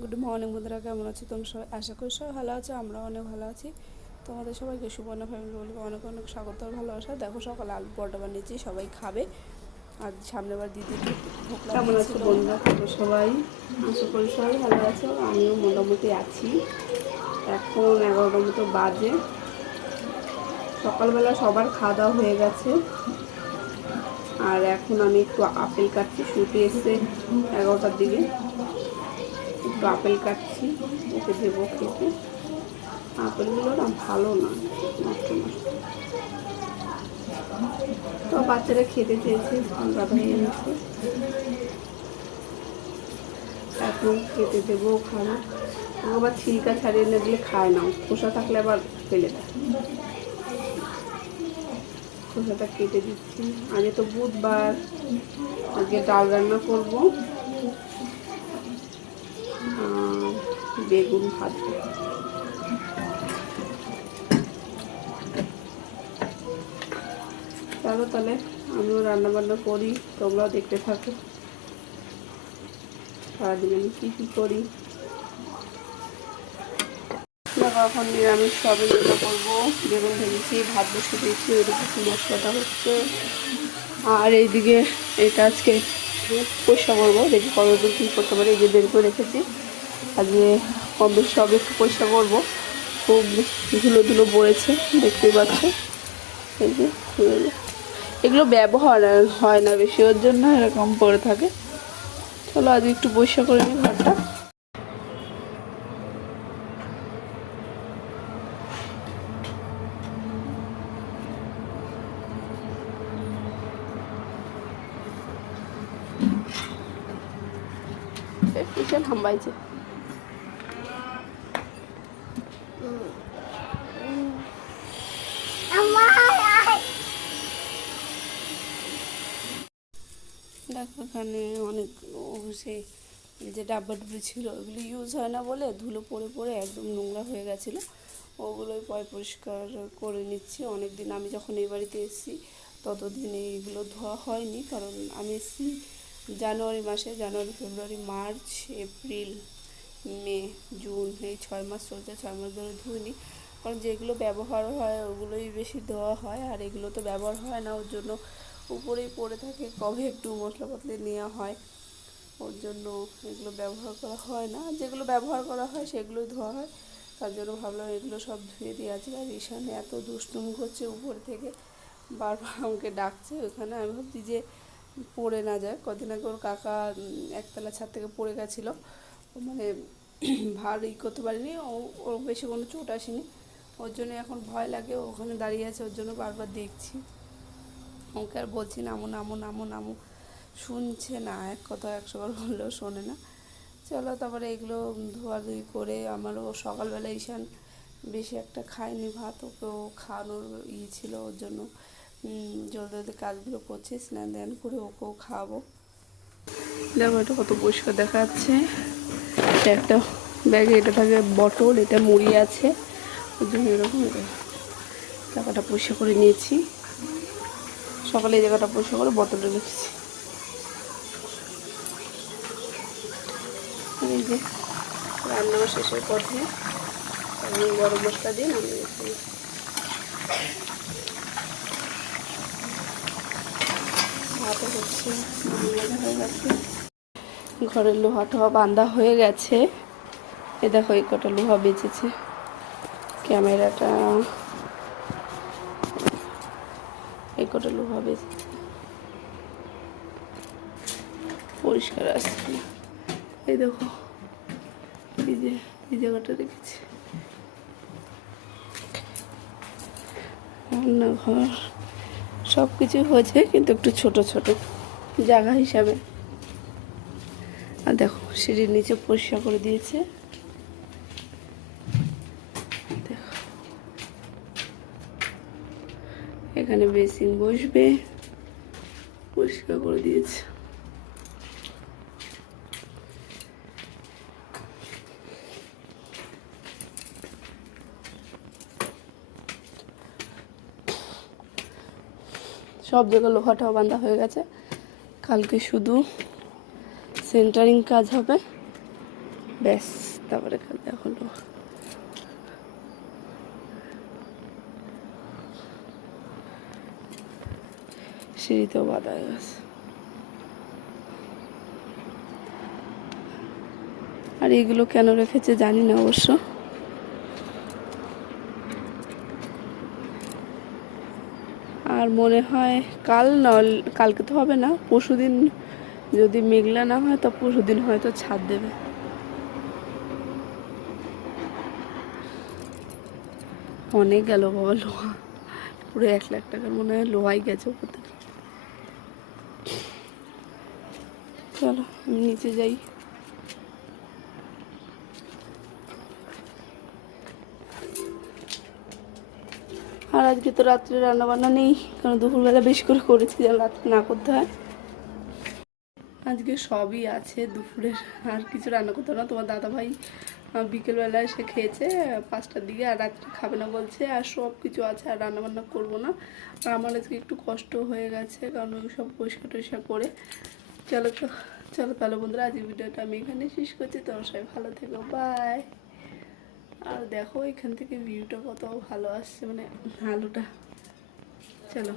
Good morning বন্ধুরা, কেমন আছো তোমরা সবাই? আশা করি সবাই ভালো আছো, আমরাও অনেক ভালো আছি। তোমাদের সবাইকে সুবর্ণা ফ্যামিলি বলবো অনেক অনেক স্বাগত আর ভালোবাসা। দেখো সকালে আলু পরোটা বানিয়েছি, সবাই খাবে। আর সামনেবার দিদিকে ভোগ কেমন আছো লাগিয়েছিল। বন্ধুরা? তোমরা সবাই আশা করি সবাই ভালো আছো, আমিও মোটামুটি আছি। এখন 11টার মতো বাজে। সকালবেলা সবার খাওয়া দাওয়া হয়ে গেছে। আর এখন আমি একটু আপেল কাটছি, শুতে এসে 11টার দিকে একটু আপেল কাটছি, ওকে দেবো খেতে। আপেলগুলো না ভালো না, নষ্ট নষ্ট। তো বাচ্চারা খেতে চেয়েছে, দাদা এনেছে, এখন খেতে দেবো, খাবো। আবার ছিলকা ছাড়িয়ে না দিলে খায় না, খোসা থাকলে আবার ফেলে দেয়। খোসাটা কেটে দিচ্ছি। আগে তো বুধবার, আজকে ডাল রান্না করবো আর বেগুন ভাজবো। চলো তাহলে আমিও রান্না বান্না করি, তোমরাও দেখতে থাকো সারাদিন আমি কী করি। দেখো এখন নিরামিষ সবই রান্না করবো। বেগুন ভেজেছি, ভাত বসে দিয়েছি, ওইদিকে মশলাটা হচ্ছে। আর এইদিকে এটা আজকে পরিষ্কার করবো, দেখি কতদূর কী করতে পারি। এই যে বের করে রেখেছি, আজকে কম বেশি সব একটু পরিষ্কার করবো। খুব ধুলো ধুলো পড়েছে, দেখতেই পাচ্ছ। এই যে এগুলো ব্যবহার হয় না বেশি, ওর জন্য এরকম পড়ে থাকে। চলো আজ একটু পরিষ্কার করে নিই ঘরটা। কিসের হাম্বাইছে? দেখো এখানে অনেক সেই যে ডাব্বা ডুবি ছিল, ওগুলো ইউজ হয় না বলে ধুলো পড়ে পড়ে একদম নোংরা হয়ে গেছিলো। ওগুলোই পরিষ্কার করে নিচ্ছি। অনেক দিন আমি যখন এই বাড়িতে এসেছি ততদিন এইগুলো ধোয়া হয়নি, কারণ আমি এসেছি জানুয়ারি মাসে। জানুয়ারি, ফেব্রুয়ারি, মার্চ, এপ্রিল, মে, জুন, এই 6 মাস চলছে। 6 মাস ধরে ধুইনি, কারণ যেগুলো ব্যবহার হয় ওগুলোই বেশি ধোয়া হয়, আর এগুলো তো ব্যবহার হয় না, ওর জন্য উপরেই পড়ে থাকে। কবে একটু মশলাপাতি নেওয়া হয়, ওর জন্য এগুলো ব্যবহার করা হয় না। যেগুলো ব্যবহার করা হয় সেগুলোই ধোয়া হয়। তার জন্য ভাবলাম এগুলো সব ধুয়ে দিয়ে আছে। আর ঈশানে এত দুষ্টুমি করছে, উপর থেকে বারবার আমাকে ডাকছে। ওখানে আমি ভাবছি যে পড়ে না যায়। কদিন আগে ওর কাকা একতলা ছাদ থেকে পড়ে গেছিলো, মানে ভার করতে পারিনি, ওর বেশি কোনো চোট আসেনি। ওর জন্য এখন ভয় লাগে, ওখানে দাঁড়িয়ে আছে, ওর জন্য বারবার দেখছি। ওকে আর বলছি নামো নামো নামো নামো, শুনছে না, এক কথা 100বার বললেও শোনে না। চলো তারপরে এগুলো ধোয়াধুয়ি করে, আমারও সকালবেলা ঈশান বেশি একটা খায়নি ভাত, ওকেও খাওয়ানোর ছিল, ওর জন্য জলদি জলদি কাজগুলো করছি। স্নান ধ্যান করে ওকেও খাওয়াবো। দেখো এটা কত পরিষ্কার দেখা যাচ্ছে। একটা ব্যাগে এটা থাকে বটল, এটা মুড়ি আছে, ওর জন্য এরকম টাকাটা পরিষ্কার করে নিয়েছি। সকালে এই জায়গাটা পরিষ্কার করে বোতলে রেখেছি। এই যে রান্না শেষের পথে আমি গরম মশলা দিয়ে নামিয়ে রেখেছি। ভাতও হচ্ছে, হয়ে গেছে। ঘরের লোহা টোহা বাঁধা হয়ে গেছে। এ দেখো এই কটা লোহা বেঁচেছে। ক্যামেরাটা এই কটা লোহা বেঁচেছে, পরিষ্কার আসছে না। এই দেখো এই যে এই জায়গাটা রেখেছি। রান্নাঘর সব কিছুই হয়েছে, কিন্তু একটু ছোট ছোট জায়গা হিসাবে। আর দেখো সিঁড়ির নিচে পরিষ্কার করে দিয়েছে। দেখো এখানে বেসিন বসবে, পরিষ্কার করে দিয়েছে। সব জায়গায় লোহাটাও বাঁধা হয়ে গেছে। কালকে শুধু সেন্টারিং কাজ হবে, ব্যাস, তারপরে দেখো সিঁড়িতেও বাঁধা হয়ে গেছে। আর এগুলো কেন রেখেছে জানি না অবশ্য। আর মনে হয় কালকে তো হবে না, পরশুদিন যদি মেঘলা না হয় তো পরশুদিন হয়তো ছাদ দেবে। অনেক গেল বাবা লোহা, পুরো 1 লাখ টাকার মনে হয় লোহাই গেছে ওপর থেকে। চলো আমি নিচে যাই। আর আজকে তো রাত্রে রান্না বান্না নেই, কারণ দুপুরবেলা বেশি করে করেছি যেন রাত্রে না করতে হয়। আজকে সবই আছে দুপুরের, আর কিছু রান্না করতে হবে না। তোমার দাদাভাই বিকেলবেলা এসে খেয়েছে 5টার দিকে, আর রাত্রে খাবে না বলছে, আর সব কিছু আছে, আর রান্না বান্না করবো না। আর আমার আজকে একটু কষ্ট হয়ে গেছে, কারণ ওই সব পরিষ্কার টরিষ্কার করে। চলো তাহলে বন্ধুরা, আজকের ভিডিওটা আমি এখানে শেষ করছি। তোমার সবাই ভালো থেকো, বাই। আর দেখো এখান থেকে ভিউটা কত ভালো আসছে, মানে আলোটা। চলো।